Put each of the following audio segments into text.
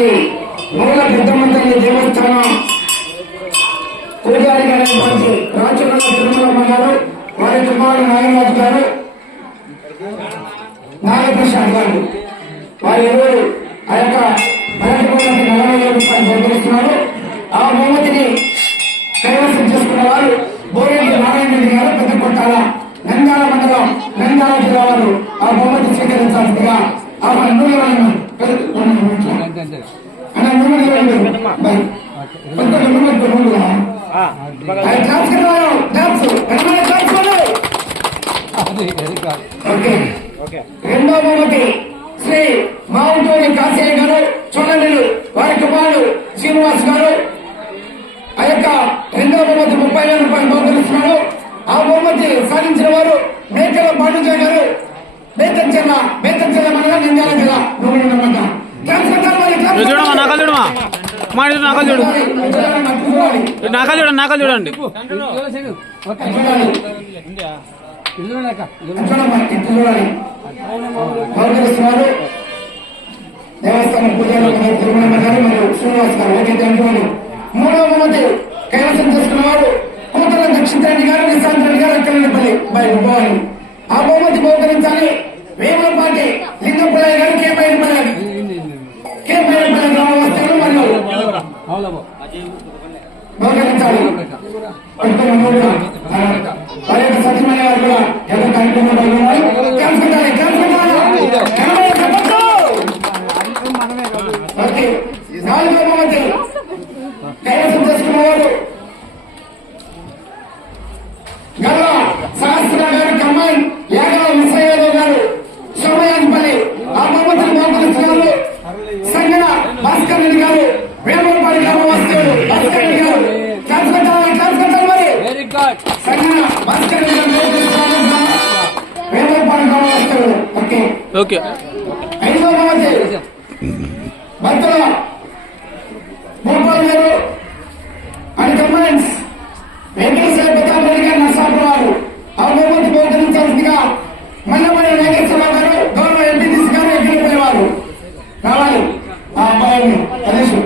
శ్రీ మూల పెద్దమ్మ తల్లి దేవస్థానం పూజారి గారైనటువంటి రాచకొండ తిరుమలమ్మ గారు వారి కుమారుడు నాగరాజు గారు నాగప్రసాద్ గారు. వారి ఎవరు ఆ యొక్క పర్యటకులకు నలభై ఏడు రూపాయలు జరిగిస్తున్నారు ఆ బహుమతిని కైవసం చేసుకున్న వారు బోరెడ్డి నారాయణ రెడ్డి గారు పెద్ద కొట్టాల నంద్యాల మండలం నంద్యాల జిల్లా వారు ఆ బహుమతి స్వీకరించాల్సిందిగా ఆ నూనె అన్న రెండో బహుమతి శ్రీ మావుటూరి కాశయ్య గారు చూడండి వారి కుమారుడు శ్రీనివాస్ గారు. ఆ యొక్క రెండో బహుమతి ముప్పై వేల రూపాయలు బహుకరిస్తున్నాడు ఆ బహుమతి సాధించిన వారు మేకల పాండుజయ గారు. బేతంచెల్ల బేతంచెల్ల మండలం నింజాల జిల్లా. నూనె నమ్మక. చూడమ్మా కట్టాలి నకలు మా ఇటు నకలు చూడు. నకలు చూడండి నకలు చూడండి. దేవస్థానం తిరుమల గారు మరియు శ్రీనివాస్ గారు ఓకే థ్యాంక్ యూ మూడవ బహుమతి చేసుకున్నవారు కూతురు దక్షిణ రెడ్డి గారు నిశాంత్ రెడ్డి గారు అక్కడపల్లి ఆ బహుమతి బహుకరించాలి. బహుకరించాలి పట్టుకున్న మూడు వారి యొక్క సత్యమయ్య గారు కూడా ఎంత కార్యక్రమం పాల్గొన్నారు ఎగ్గిరిపల్లి వారు రావాలి ఆ అబ్బాయిని కనీసం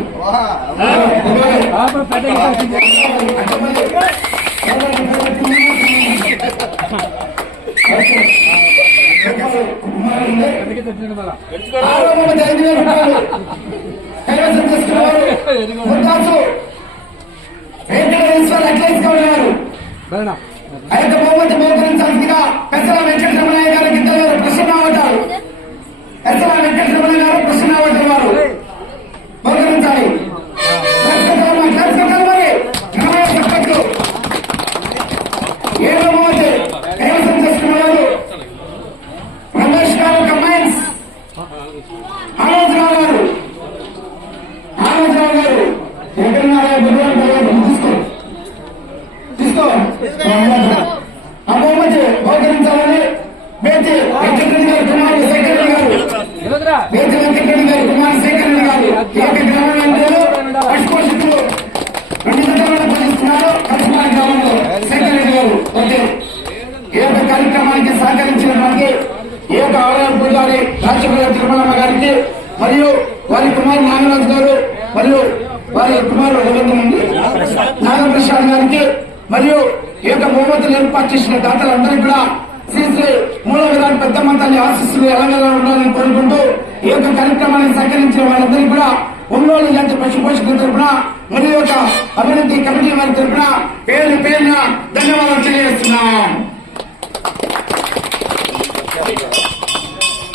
కైవసం చేసుకున్నారు. వెంకటేశ్వర బహుమతి గారి రాజశేఖర తిరుమలమ్మ గారికి మరియు వారి కుమారు నాగరాజు గారు మరియు వారి కుమారు రవీంద్రండి నాగప్రసాద్ గారికి మరియు ఈ యొక్క బహుమతులు ఏర్పాటు చేసిన దాతలందరికీ కూడా శ్రీ శ్రీ మూల విధాన పెద్దమ్మ తల్లి ఆశీస్సులు ఉండాలని కోరుకుంటూ ఈ యొక్క కార్యక్రమాన్ని సహకరించిన వారందరికీ కూడా ఒంగోలు జాతి పశుపోషకుల తరపున మరియు ఒక అభివృద్ధి కమిటీ వారి తరపున